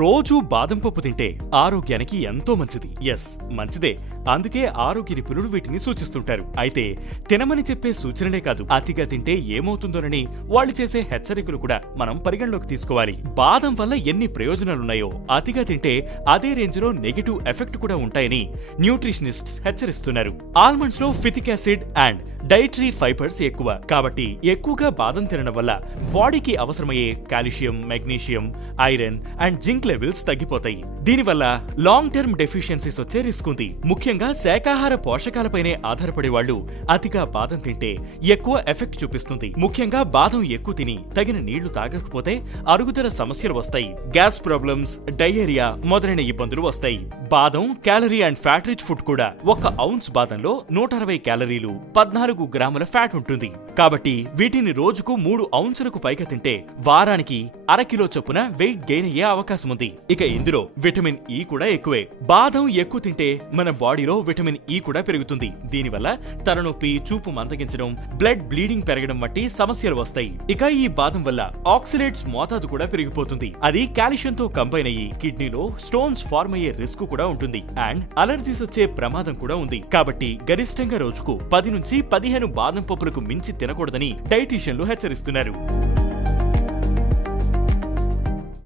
రోజూ బాదం పప్పు తింటే ఆరోగ్యానికి ఎంతో మంచిది. మంచిదే. అందుకే ఆరోగ్య నిపుణులు వీటిని సూచిస్తుంటారు. అయితే తినమని చెప్పే సూచనలే కాదు, అతిగా తింటే ఏమవుతుందోనని వాళ్ళు చేసే హెచ్చరికలు కూడా మనం పరిగణలోకి తీసుకోవాలి. బాదం వల్ల ఎన్ని ప్రయోజనాలున్నాయో అతిగా తింటే అదే రేంజ్ లో నెగటివ్ ఎఫెక్ట్ కూడా ఉంటాయని న్యూట్రిషనిస్ట్స్ హెచ్చరిస్తున్నారు. ఆల్మండ్స్ లో ఫిటిక్ యాసిడ్ అండ్ డైటరీ ఫైబర్స్ ఎక్కువ, కాబట్టి ఎక్కువగా బాదం తినడం వల్ల బాడీకి అవసరమయ్యే calcium, magnesium, iron and zinc levels తగ్గిపోతాయి. దీనివల్ల లాంగ్ టర్మ్ డెఫిషియన్సీస్ వచ్చే రిస్క్ ఉంది. ముఖ్యంగా శాకాహార పోషకాలపైనే ఆధారపడే వాళ్ళు అతిగా బాదం తింటే ఎక్కువ ఎఫెక్ట్ చూపిస్తుంది. ముఖ్యంగా బాదం ఎక్కువ తిని తగిన నీళ్లు తాగకపోతే అరుగుదల సమస్యలు వస్తాయి. గ్యాస్ ప్రాబ్లమ్స్, డయేరియా మొదలైన ఇబ్బందులు వస్తాయి. బాదం calorie and fat rich food కూడా. 1 ఔన్స్ బాదంలో 160 క్యాలరీలు, 14 గ్రాముల ఫ్యాట్ ఉంటుంది. కాబట్టి వీటిని రోజుకు 3 ఔన్సులకు పైగా తింటే వారానికి అరకిలో చొప్పున వెయిట్ గెయిన్ అయ్యే అవకాశం ఉంది. ఇక ఇందులో విటమిన్ ఇ కూడా ఎక్కువే. బాదం ఎక్కువ తింటే మన బాడీలో విటమిన్ ఇ కూడా పెరుగుతుంది. దీనివల్ల తలనొప్పి, చూపు మందగించడం, బ్లడ్ బ్లీడింగ్ పెరగడం వంటి సమస్యలు వస్తాయి. ఇక ఈ బాదం వల్ల ఆక్సిలేట్స్ మోతాదు కూడా పెరిగిపోతుంది. అది కాల్షియంతో కంబైన్ అయ్యి కిడ్నీలో స్టోన్స్ ఫార్మ్ అయ్యే రిస్క్ కూడా ఉంటుంది. అండ్ అలర్జీస్ వచ్చే ప్రమాదం కూడా ఉంది. కాబట్టి గరిష్టంగా రోజుకు 10 నుంచి 15 బాదం పప్పులకు మించి తినకూడదని డైటీషియన్లు హెచ్చరిస్తున్నారు.